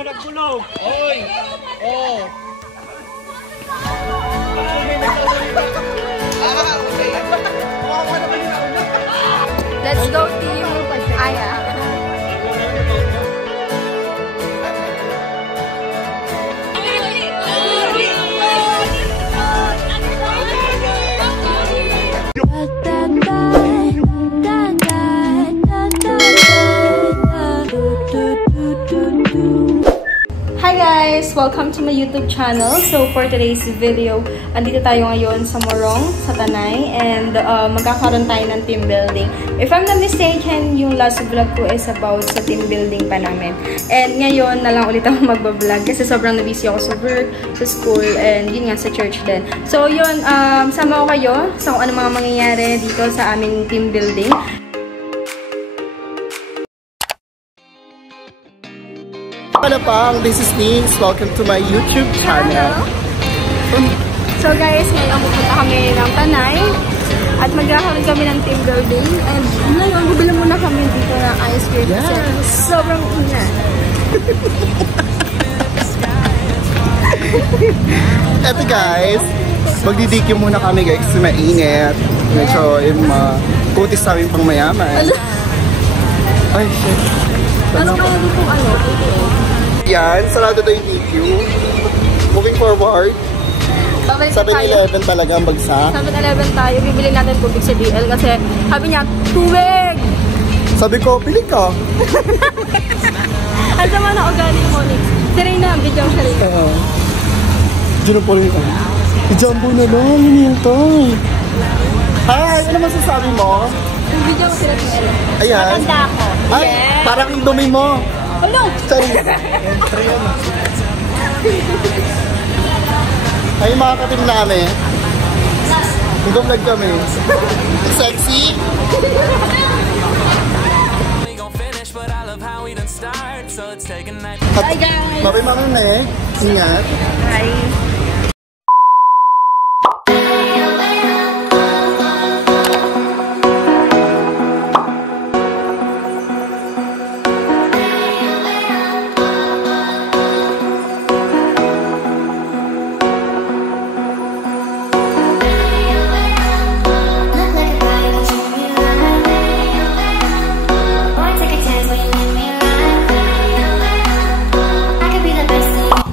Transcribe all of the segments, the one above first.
Nagulong! Oy! Oh! Let's go team Aya. Hi guys! Welcome to my YouTube channel. So for today's video, andito tayo ngayon sa Morong, sa Tanay, and magkakaroon tayo ng team building. If I'm not mistaken, yung last vlog ko is about sa team building pa namin. And ngayon na lang ulit ako magbablog kasi sobrang na-busy ako sa work, sa school, and yun nga sa church din. So yun, sama ko kayo sa kung ano mga mangyayari dito sa aming team building. Palapang, this is Nings. Welcome to my YouTube channel. So guys, ngayon pupunta kami ng Tanay at magkakaroon kami ng team building. And ngayon, bibili muna kami dito ng ice cream kasi sobrang ingat. Eto guys, magdidikyo muna kami guys kasi mainit. Medyo yung kutis namin pang mayaman. Ay, shit. Ano kaya dito Yan, sarado daw yung DQ. Moving forward, 7-Eleven talaga ang bagsak. 7-Eleven tayo, bibili natin tubig sa DL kasi sabi niya, tubig! Sabi ko, pili ka. Ang sama na ugali mo, Nix. Si Reyna, bigyan siya rin. Diyan po rin ka. I-jumbo na lang, yun yung to. Hi, ano masasabi mo? Bigyan ko sila sa Ellen. Ayan. Maganda ako. Ay, Yes. parang yung dumi mo. Hello! Sorry. Ay, mga katim namin. Nag-vlog kami. Sexy. Hi guys! Mabay mga ne. Ingat. Hi!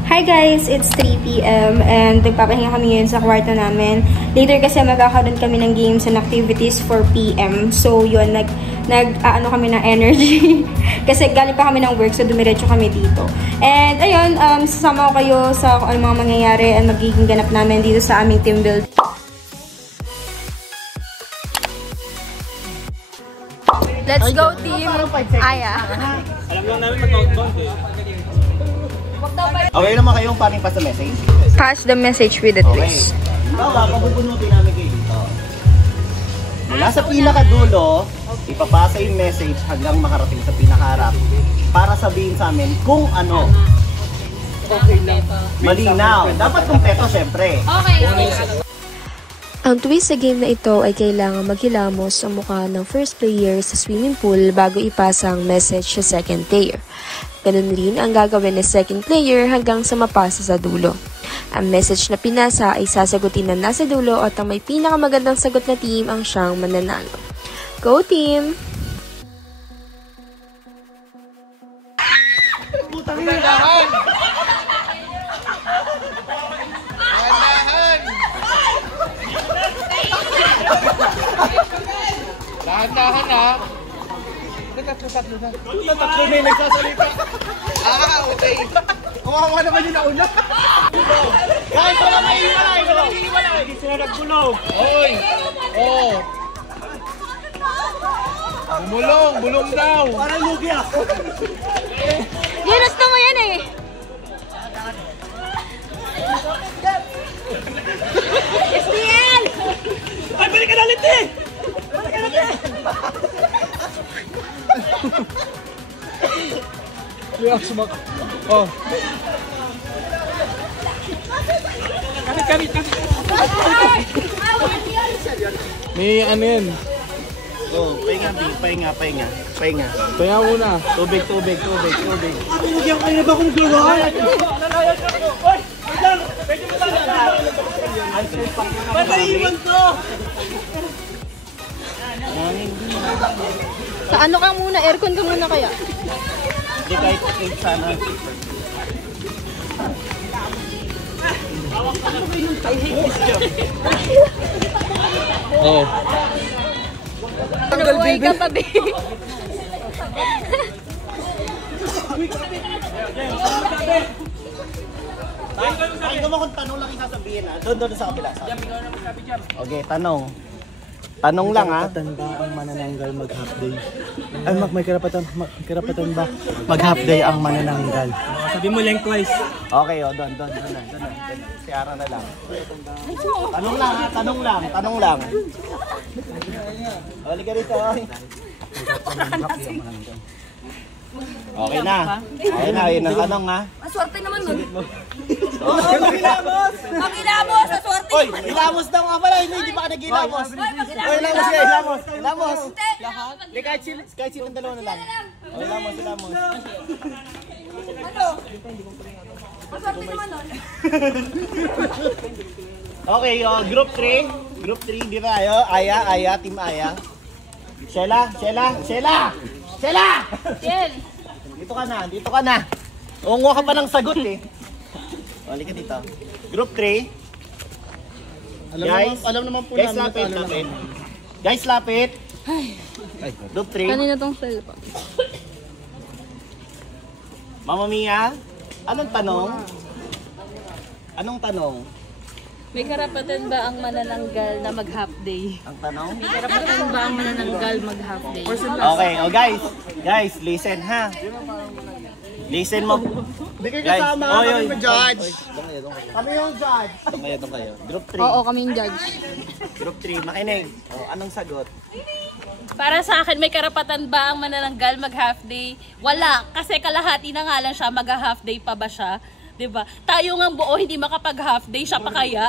Hi guys! It's 3 PM and nagpapahinga kami ngayon sa kwarto namin. Later kasi magkakaroon kami ng games and activities for PM. So yun, nag-ano kami ng energy. Kasi galing pa kami ng work so dumiretso kami dito. And ayun, sasama ko kayo sa kung ano mga mangyayari and magiging ganap namin dito sa aming team build. Let's go team Aya! Alam lang namin mag-outbound eh. Okay naman kayong paring pa sa message? Pass the message with the twist. Bawa, pabubunutin namin kayo dito. Mula sa pinakadulo, ipapasa yung message hanggang makarating sa pinakaharap para sabihin sa amin kung ano. Okay lang. Malinaw. Dapat kumpleto syempre. Okay. Ang twist sa game na ito ay kailangan maghilamos ang mukha ng first player sa swimming pool bago ipasa ang message sa second player. Ganun rin ang gagawin ng second player hanggang sa mapasa sa dulo. Ang message na pinasa ay sasagutin na nasa dulo at ang may pinakamagandang sagot na team ang siyang mananalo. Go team! Dahan-dahan ha! Tatlo na. Tatlo na yung nagsasalita. Okay. Kawawa naman yung nauna. Guys, wala kayo hiwalay. Hindi sila nagbulong. Oy! Oh! Bulong daw. Parang lugi ako. Ginusto mo yan eh! SDL! Ay, balik ka na ulit eh! Balik ka na ulit! Liyak sumak. Oh. Kami. May ano yan? Oh, pahinga, B. Pahinga. Kaya muna. Tubig. Binigyan kayo na ba akong gawin? Pagkaiwan ko! Sa ano ka muna? Aircon ka muna kaya? Hindi kahit sana. Oo. Buhay ka pa, babe. Ay, mo kung tanong lang isasabihin ha. Doon sa kabila. Okay, tanong. Tanong lang ha. Karapatan ba ang manananggal mag-half day? Ay, may karapatan ba mag-half day ang manananggal? Sabi mo lengthwise. Okay, doon. Si Ara na lang. Tanong lang ha, tanong lang. Halika rito. Okay na. Ayun ang tanong ha. Maswerte naman nun. Hilamos! Mag-ilamos! Maswerte! Oy, hilamos daw nga pala. Hindi pa ka nag-hilamos. Oy, hilamos. Hindi, kahit silang dalawa na lang. Oy, hilamos. Maswerte naman nun. Okay, group 3. Group 3, di ba tayo? Aya, team Aya. Sheila! Yan. Dito ka na. Ungo ka pa ng sagot eh. Halika dito. Group 3. Alam naman po guys, namin. Guys, lapit. Group 3. Kanina tong cellphone. Mama Mia, anong tanong? May karapatan ba ang manananggal na mag-half day? Ang tanong? May karapatan ba ang manananggal mag-half day? Okay, guys, listen ha. Listen mo. Hindi kayo Guys, kasama. oy. Kami yung judge. Kami yung judge. Doon kayo. Group 3. Oo, kami yung judge. Group 3, makinig. Anong sagot? Para sa akin, may karapatan ba ang manananggal mag-half day? Wala, kasi kalahati na nga lang siya, mag-half day pa ba siya? 'Di ba? Tayo nga buo hindi makapag-half day, siya pa kaya?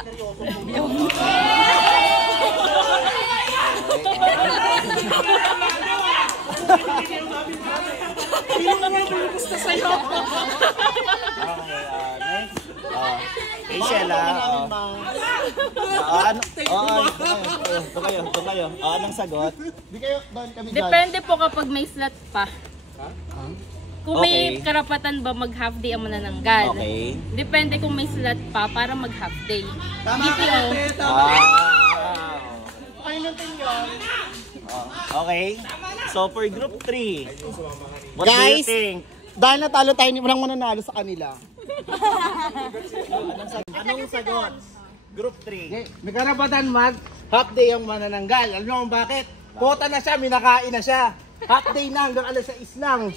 Rachel, Doon kayo. Anong sagot? Hindi kayo doon kami judge. Depende po kapag may slot pa. Kung may Okay. karapatan ba mag-half day ang manananggal. Okay. Depende kung may slot pa para mag-half day. BPO. Okay. So for group 3, what Guys, do you think? dahil natalo tayo, walang mananalo sa kanila. Anong sagot? Group 3. May karapatan half day ang manananggal. Alam niyo kung bakit? Kota na siya, minakain na siya. Half day na hanggang alas 6 lang.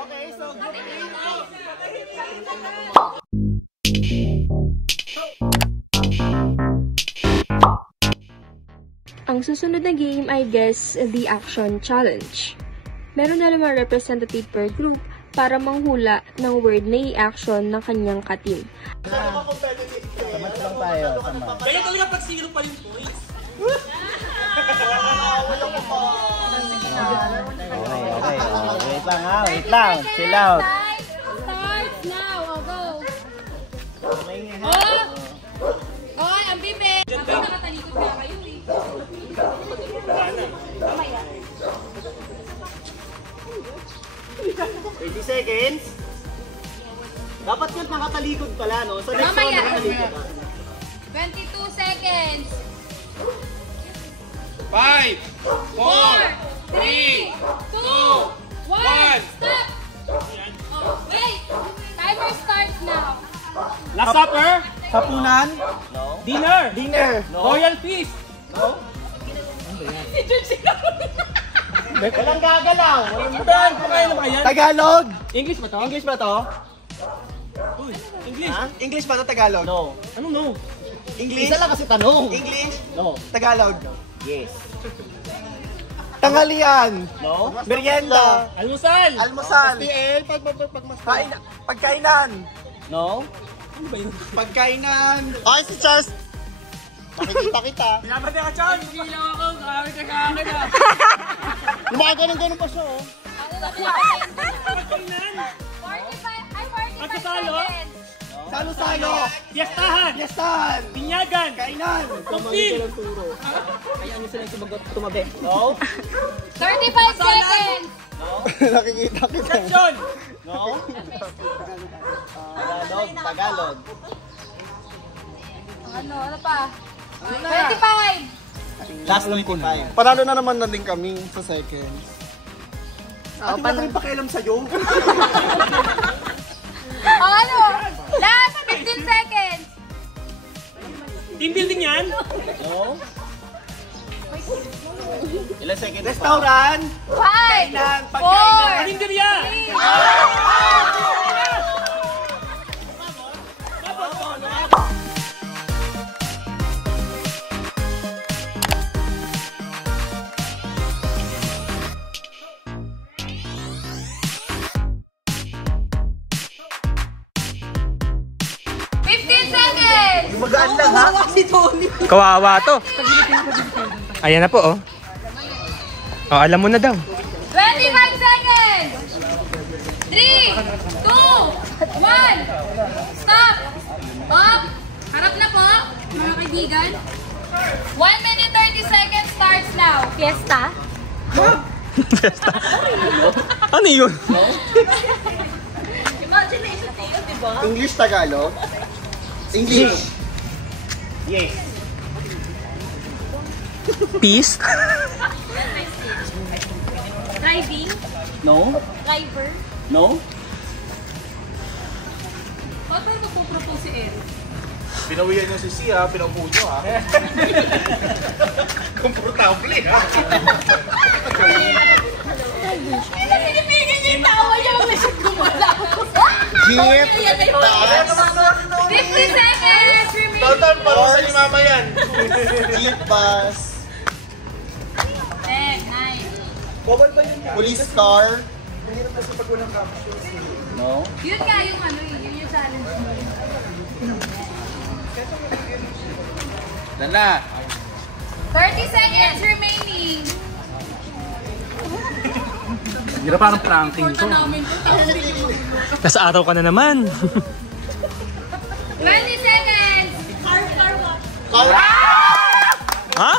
Okay, so group 3. Ang susunod na game ay Guess the Action Challenge. Meron na lamang representative per group para manghula ng word na i-action ng kanyang ka-team. Samat lang tayo. Kaya talaga pag zero pa yung points. Okay. Wait lang. Chill out. Start now. Go. Oh, ang bibe. Nakatalikod na kayo eh. 30 seconds. Dapat yun nakatalikod pala, no? Sa next round nakatalikod. 22 seconds. 5, 4, 3, 2, 1, stop! Oh, wait! Timer starts now. Last supper? Hapunan? No? Dinner? Royal feast? Walang gagalaw. Saan? Pakain na ba yan? Tagalog? English ba to? English ba to? English? Ha? English ba to Tagalog? No. Ano no? English? Isa lang kasi tanong. English? No. Tagalog? Yes. Tanghalian. No? Merienda. Almusal! Almusal. Pagkainan. No? Pagkainan. Ay, si Charles. Makikita kita. Pinapati ka, Chan! Magilaw ako, kawin ka kakin ah! Lumakaganong-ganon pa siya, oh. Pagkasalo! Salo-salo. Fiestahan! Yastahan. Binyagan! Kainan. Kumpil! No? 35 seconds! Nakikita kita. Action! No? Tagalog. Ano pa? 25! Last 25. Panalo na naman na din kami sa seconds. Ate, wala rin pakialam sa'yo. Ano? Last 15 seconds! Team building yan? No? Ilan seconds pa? Restaurant. 5! Kainan. 4! Pagkainan. Karinderya! Magaan lang, ha? Kawawa to. Ayan na po, oh. Oh, alam mo na daw. 25 seconds! 3, 2, 1, stop! Up! Harap na po, mga kaibigan. 1 minute 30 seconds starts now. Fiesta? Ano yun? English, Tagalog. English. Yes. Peace? Driving? No? Driver? No? Ba't ba magpupropose si Eric? Pinawihan niyo si Sia, pinaupo niyo, ha? Komportable, ha? Hindi na pinipigil niya yung tawa niya mag nasip gumala. Gift. 50 seconds remaining. Total, parang sa ni Mama yan. Gift bus. 10, 9. Police car. No? Yun nga yung ano yun yung challenge mo. Dala. 30 seconds remaining. Hindi na parang pranking to. Nasa araw ka na naman. 20 seconds. Ha?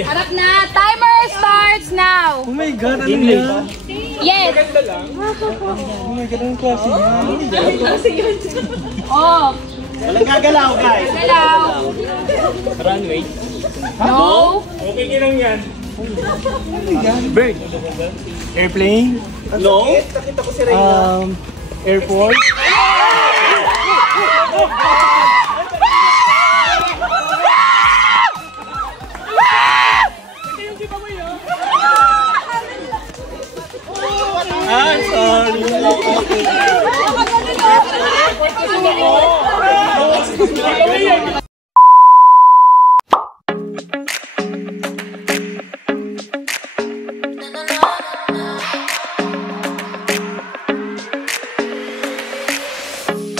Harap na. Timer starts now. Oh my God, ano yan? Yes. Oh, Walang gagalaw, guys. galaw. Runway. No. Okay ka lang yan. Bird. Airplane. No? Airport.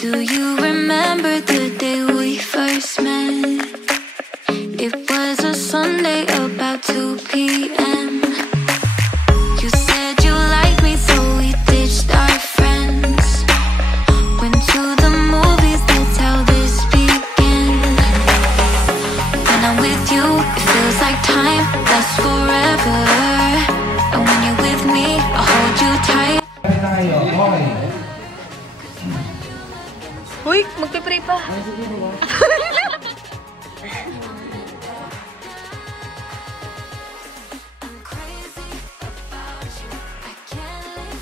Do you remember the day we first met? It was a Sunday about 2 p.m. You said you liked me, so we ditched our friends. Went to the movies, that's how this began. When I'm with you, it feels like time lasts forever. And when you're with me, I hold you tight. Uy, magpipray pa. Crazy about you, I can't live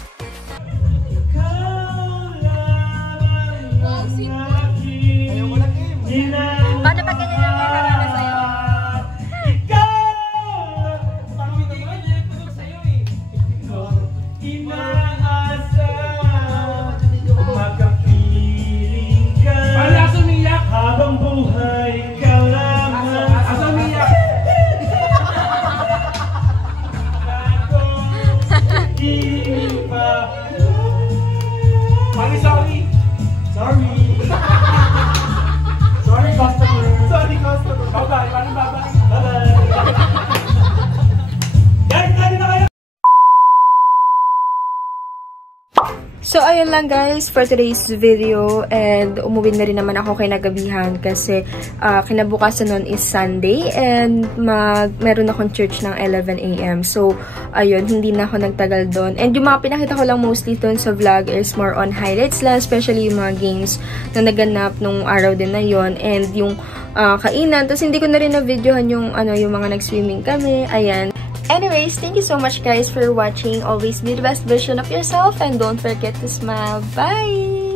Paano pag ganyan ang karana sa'yo? Inaasa, makapiling ka. buhay ka lamang. Asa niya? Ako ipa. Sorry. Sorry, customer. Bye-bye. Bye-bye. Guys, ready na kayo? So, ayun lang guys for today's video, and umuwi na rin naman ako kinagabihan kasi kinabukasan nun is Sunday and meron akong church ng 11 AM. So, ayun, hindi na ako nagtagal doon. And yung mga pinakita ko lang mostly doon sa vlog is more on highlights lang, especially yung mga games na naganap nung araw din na yon, and yung kainan. Tapos hindi ko na rin na-videohan yung, yung mga nag-swimming kami. Ayan. Anyways, thank you so much guys for watching. Always be the best version of yourself and don't forget to smile. Bye!